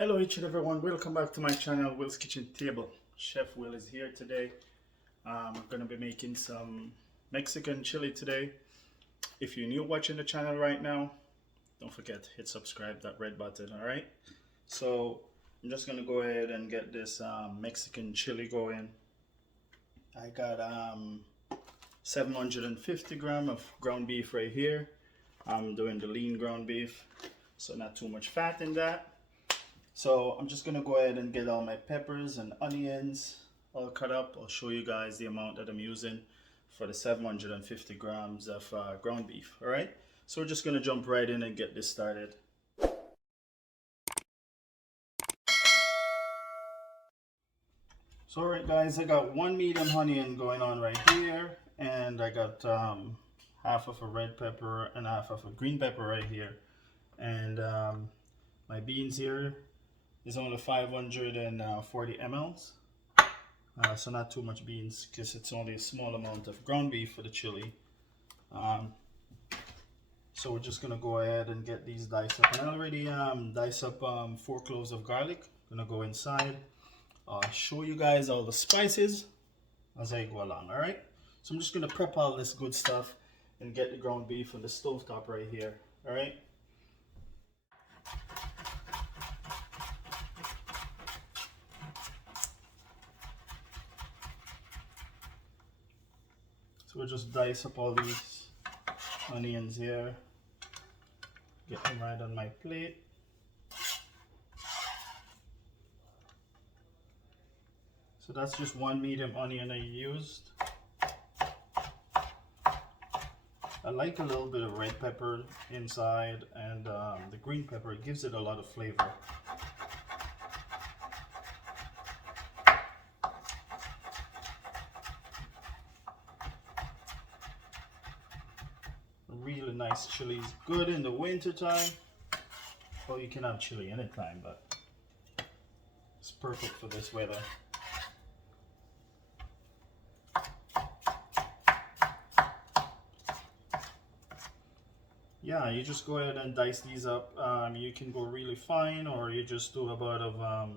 Hello each and everyone, welcome back to my channel, Will's Kitchen Table. Chef Will is here today. I'm going to be making some Mexican chili today. If you're new watching the channel right now, don't forget to hit subscribe, that red button, alright? So I'm just going to go ahead and get this Mexican chili going. I got 750 gram of ground beef right here. I'm doing the lean ground beef, so not too much fat in that. So I'm just gonna go ahead and get all my peppers and onions all cut up. I'll show you guys the amount that I'm using for the 750 grams of ground beef. All right, so we're just gonna jump right in and get this started. So all right guys, I got one medium onion going on right here, and I got half of a red pepper and half of a green pepper right here, and my beans here is only 540 mLs, so not too much beans because it's only a small amount of ground beef for the chili. So we're just gonna go ahead and get these diced up. And I already diced up 4 cloves of garlic. Gonna go inside. Show you guys all the spices as I go along. All right. So I'm just gonna prep all this good stuff and get the ground beef on the stove top right here. All right. So we'll just dice up all these onions here, get them right on my plate. So that's just one medium onion I used. I like a little bit of red pepper inside, and the green pepper, it gives it a lot of flavor. Really nice chili, good in the winter time. Well, you can have chili anytime, but it's perfect for this weather. Yeah, you just go ahead and dice these up. You can go really fine, or you just do about a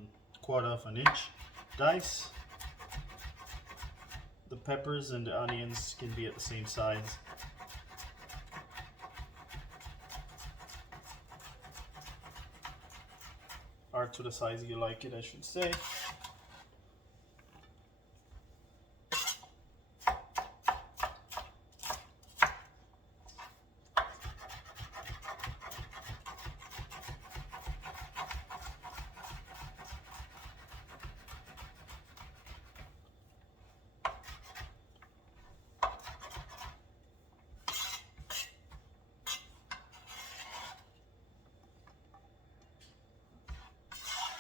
quarter of an inch dice. The peppers and the onions can be at the same size. Or to the size you like it, I should say.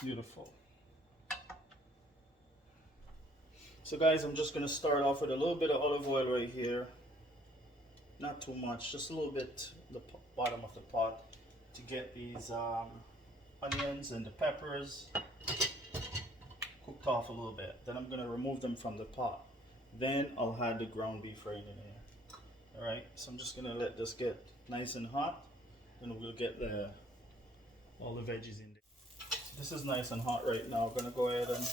Beautiful. So guys, I'm just going to start off with a little bit of olive oil right here. Not too much, just a little bit the bottom of the pot to get these onions and the peppers cooked off a little bit. Then I'm going to remove them from the pot. Then I'll add the ground beef right in here. Alright, so I'm just going to let this get nice and hot, and we'll get all the veggies in there. This is nice and hot right now. I'm going to go ahead and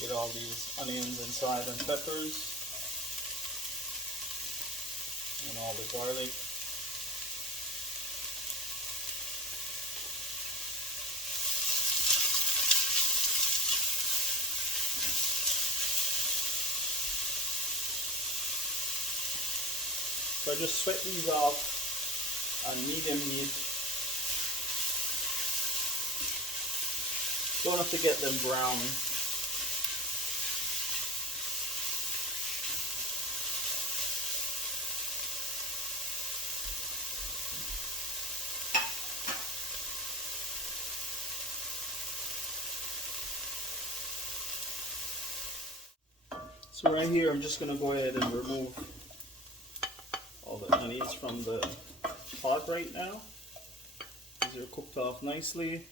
get all these onions inside and peppers and all the garlic. So I just sweat these off on medium heat. Don't have to get them brown. So right here, I'm just going to go ahead and remove all the onions from the pot right now. These are cooked off nicely.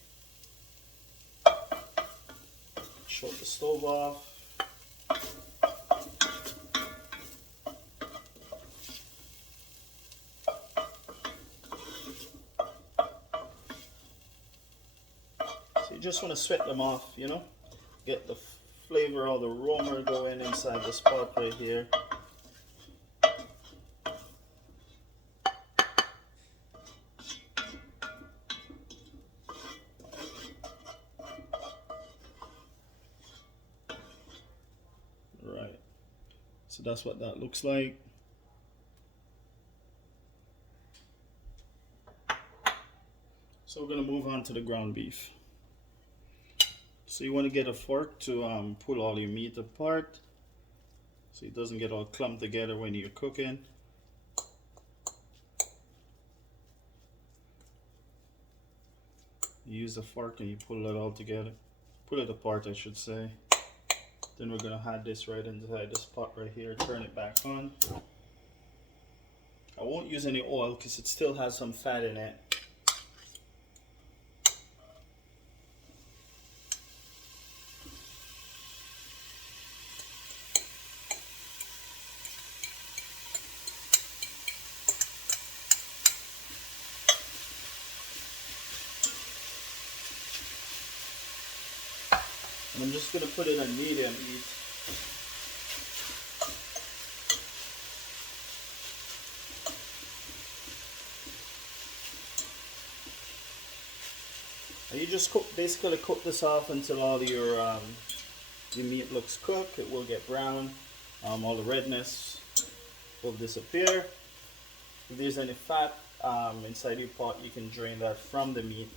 Shut the stove off. You just want to sweat them off, you know, get the flavor or the aroma going inside this pot right here. Right, so that's what that looks like. So we're going to move on to the ground beef. So you want to get a fork to pull all your meat apart so it doesn't get all clumped together when you're cooking. You use the fork and you pull it all together. Pull it apart, I should say. Then we're going to add this right inside this pot right here. Turn it back on. I won't use any oil because it still has some fat in it. And I'm just going to put it on medium heat. And you just basically cook this off until all your meat looks cooked. It will get brown. All the redness will disappear. If there's any fat inside your pot, you can drain that from the meat.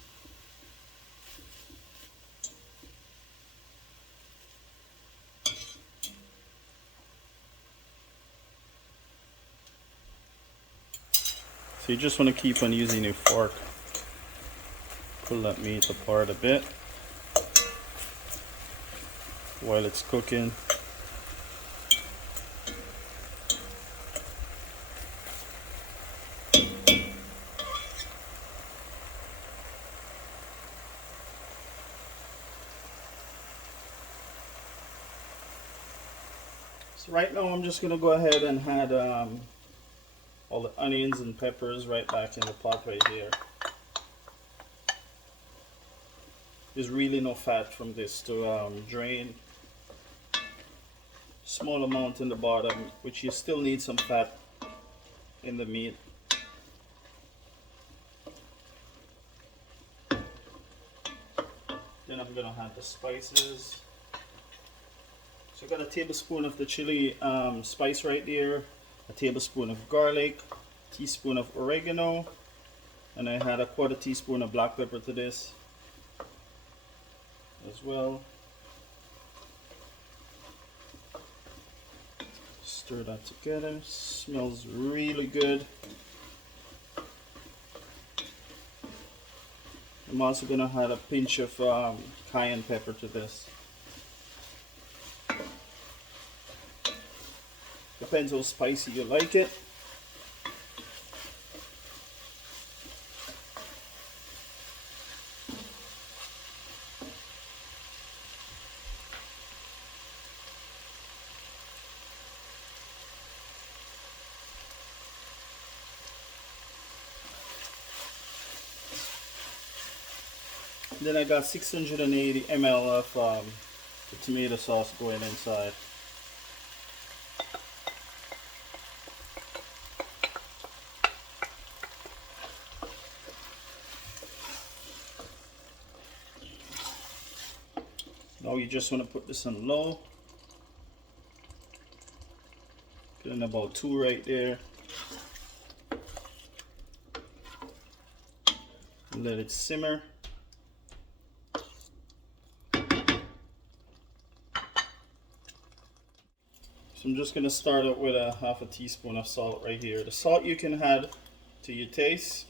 So you just want to keep on using your fork. Pull that meat apart a bit while it's cooking. So right now I'm just going to go ahead and add all the onions and peppers right back in the pot right here. There's really no fat from this to drain. Small amount in the bottom, which you still need some fat in the meat. Then I'm gonna add the spices. So I got a tablespoon of the chili spice right there, a tablespoon of garlic, a teaspoon of oregano, and I had a 1/4 teaspoon of black pepper to this as well. Stir that together. Smells really good. I'm also gonna add a pinch of cayenne pepper to this. Depends how spicy you like it. Then I got 680 ml of the tomato sauce going inside. Now you just want to put this on low. Put in about 2 right there. And let it simmer. So I'm just going to start out with a 1/2 teaspoon of salt right here. The salt you can add to your taste.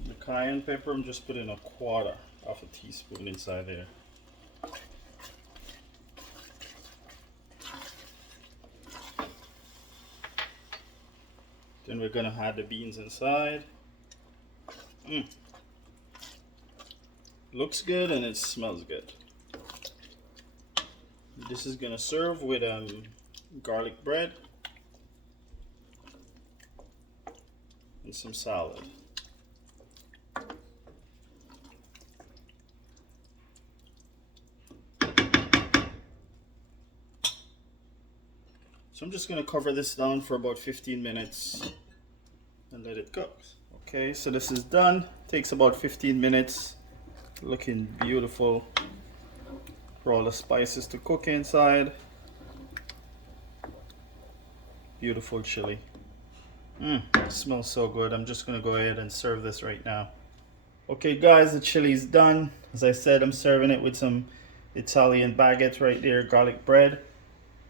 The cayenne pepper, I'm just putting a 1/4 of a teaspoon inside there. Then we're going to add the beans inside. Looks good and it smells good. This is gonna serve with garlic bread and some salad. So I'm just going to cover this down for about 15 minutes and let it cook. Okay, so this is done. Takes about 15 minutes. Looking beautiful. For all the spices to cook inside. Beautiful chili. Smells so good. I'm just going to go ahead and serve this right now. Okay guys, the chili is done. As I said, I'm serving it with some Italian baguette right there, garlic bread.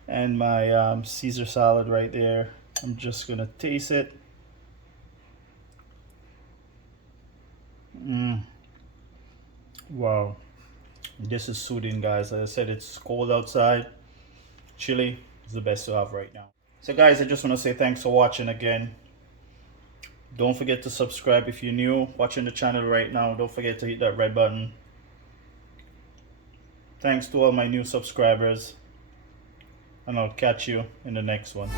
And my Caesar salad right there. I'm just gonna taste it. Wow, this is soothing, guys. As I said, it's cold outside. Chili is the best to have right now. So guys, I just want to say thanks for watching again. Don't forget to subscribe if you're new watching the channel right now. Don't forget to hit that red button. Thanks to all my new subscribers. And I'll catch you in the next one.